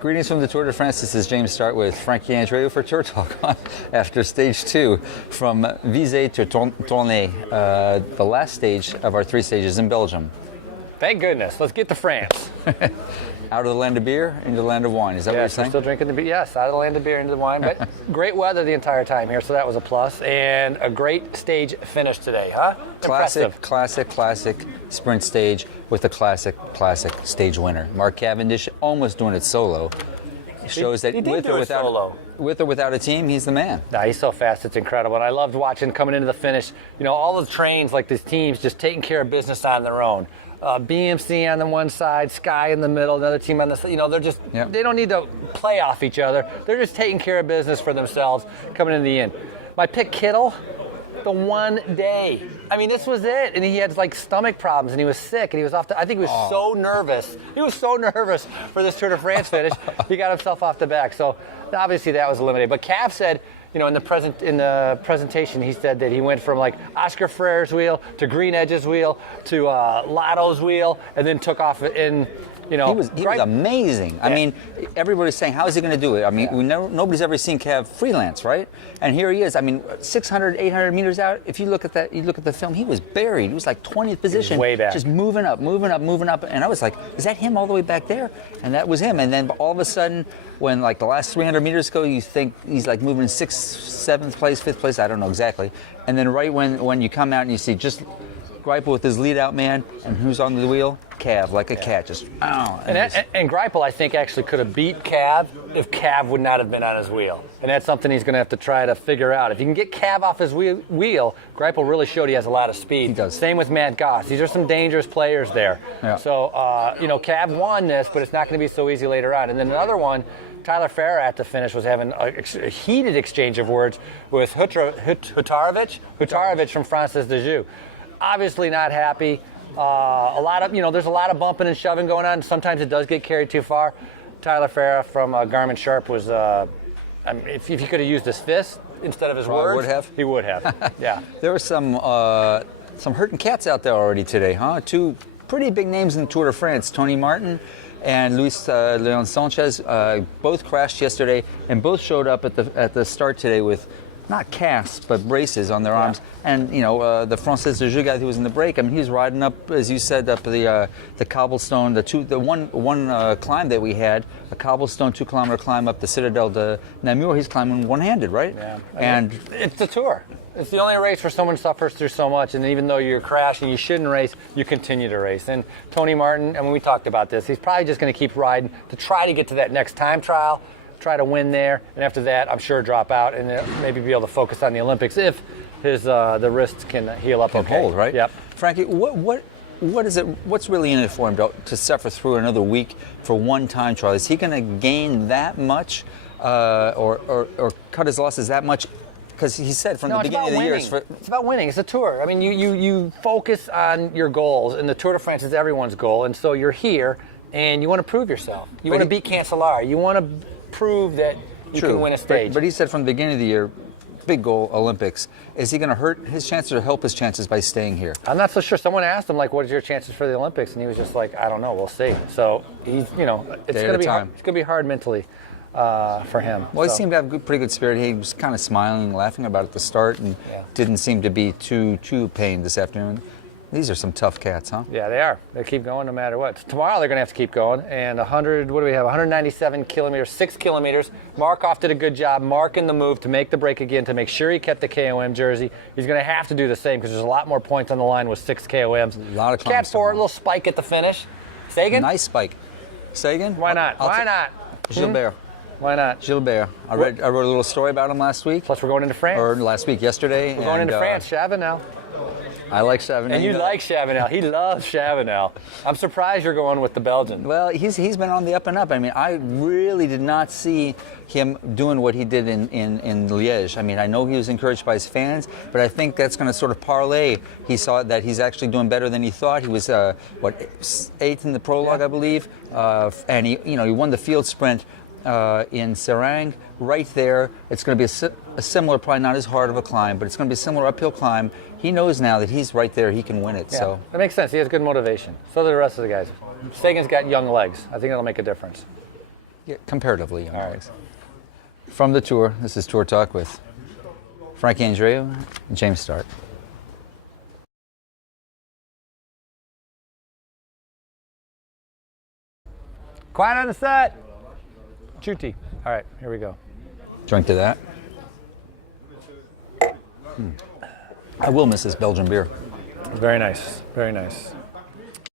Greetings from the Tour de France. This is James Start with Frankie Andreu for Tour Talk after stage 2 from Visé to Tournai, the last stage of our 3 stages in Belgium. Thank goodness. Let's get to France. Out of the land of beer into the land of wine. Is that what you're saying? We're still drinking the beer. Yes, out of the land of beer into the wine. But great weather the entire time here, so that was a plus. And a great stage finish today, huh? Impressive. Classic sprint stage with a classic stage winner. Mark Cavendish almost doing it solo. Shows that with or without a team, he's the man. Nah, he's so fast, it's incredible. And I loved watching coming into the finish, you know, all the trains, like these teams, just taking care of business on their own. BMC on the one side, Sky in the middle, another team on the side. You know, they're just, They don't need to play off each other. They're just taking care of business for themselves coming into the end. My pick, Kittel, the one day. I mean, this was it. And he had like stomach problems and he was sick and he was off. I think he was so nervous. He was so nervous for this Tour de France finish. He got himself off the back. So obviously that was eliminated. But Cav said, you know, in the presentation, he said that he went from like Oscar Frere's wheel to Green Edge's wheel to Lotto's wheel, and then took off in, you know. He was amazing. Yeah. I mean, everybody's saying, how is he going to do it? I mean, nobody's ever seen Cav freelance, right? And here he is. I mean, 600, 800 meters out. If you look at that, you look at the film, he was buried. He was like 20th position, way back, just moving up. And I was like, is that him all the way back there? And that was him. And then all of a sudden, when like the last 300 meters go, you think he's like moving in 6th, 7th place, 5th place, I don't know exactly. And then right when you come out and you see just Greipel with his lead out man, and who's on the wheel? Cav, like a cat, just and Greipel, I think, actually could have beat Cav if Cav would not have been on his wheel. And that's something he's going to have to try to figure out. If you can get Cav off his wheel, Greipel really showed he has a lot of speed. He does. Same with Matt Goss. These are some dangerous players there. Yeah. So, you know, Cav won this, but it's not going to be so easy later on. And then another one, Tyler Farrar at the finish was having a heated exchange of words with Hutarovic from Francis Dejoux. Obviously not happy. There's a lot of bumping and shoving going on. Sometimes it does get carried too far. Tyler Farrar from Garmin Sharp was, if he could have used his fist instead of his words, he would have. Yeah. There were some hurting cats out there already today, huh? 2 pretty big names in the Tour de France, Tony Martin and Luis Leon Sanchez, both crashed yesterday and both showed up at the start today with not casts, but braces on their arms. And, you know, the Francis Dejoux guy who was in the break, I mean, he's riding up, as you said, up the cobblestone, the one climb that we had, a cobblestone 2-kilometer climb up the Citadel de Namur. He's climbing one-handed, right? Yeah. And it's the Tour. It's the only race where someone suffers through so much, and even though you're crashing, you shouldn't race, you continue to race. And Tony Martin, and when we talked about this, he's probably just going to keep riding to try to get to that next time trial, try to win there, and after that, I'm sure drop out and maybe be able to focus on the Olympics if his the wrists can heal up okay. Hold, right? Yep. Frankie, what is it? What's really in it for him to suffer through another week for one time trial? Is he going to gain that much, or cut his losses that much? Because he said from the beginning of the year, it's about winning. It's a Tour. I mean, you focus on your goals, and the Tour de France is everyone's goal, and so you're here, and you want to prove yourself. You want to beat Cancellara. You want to prove that you can win a stage. But he said from the beginning of the year, big goal, Olympics. Is he going to hurt his chances or help his chances by staying here? I'm not so sure. Someone asked him, like, what is your chances for the Olympics? And he was just like, I don't know. We'll see. So he's, you know, it's going to be hard. It's going to be hard mentally for him. Well, he seemed to have pretty good spirit. He was kind of smiling, laughing about it at the start, and didn't seem to be too pained this afternoon. These are some tough cats, huh? Yeah, they are. They keep going no matter what. Tomorrow they're going to have to keep going. And 197 kilometers, 6 kilometers. Markov did a good job marking the move to make the break again, to make sure he kept the KOM jersey. He's going to have to do the same because there's a lot more points on the line with 6 KOMs. A lot of climbs. Cat 4, a little spike at the finish. Sagan? Nice spike. Sagan? Why not? Why not? Gilbert. Why not? Gilbert. I wrote a little story about him last week. Plus we're going into France. Or last week, yesterday. We're going into France. Chavanel. I like Chavanel. And you like Chavanel. He loves Chavanel. I'm surprised you're going with the Belgian. Well, he's been on the up and up. I mean, I really did not see him doing what he did in Liège. I mean, I know he was encouraged by his fans, but I think that's going to sort of parlay. He saw that he's actually doing better than he thought. He was, 8th in the prologue, I believe. And he won the field sprint in Serang, right there. It's going to be a similar, probably not as hard of a climb, but it's going to be a similar uphill climb. He knows now that he's right there. He can win it. Yeah, So that makes sense. He has good motivation. So do the rest of the guys. Sagan's got young legs. I think that'll make a difference. yeah, comparatively young All right. legs. From the Tour, this is Tour Talk with Frankie Andreu and James Stark. Quiet on the set. Chuti. All right, here we go. Drink to that. I will miss this Belgian beer. Very nice. Very nice.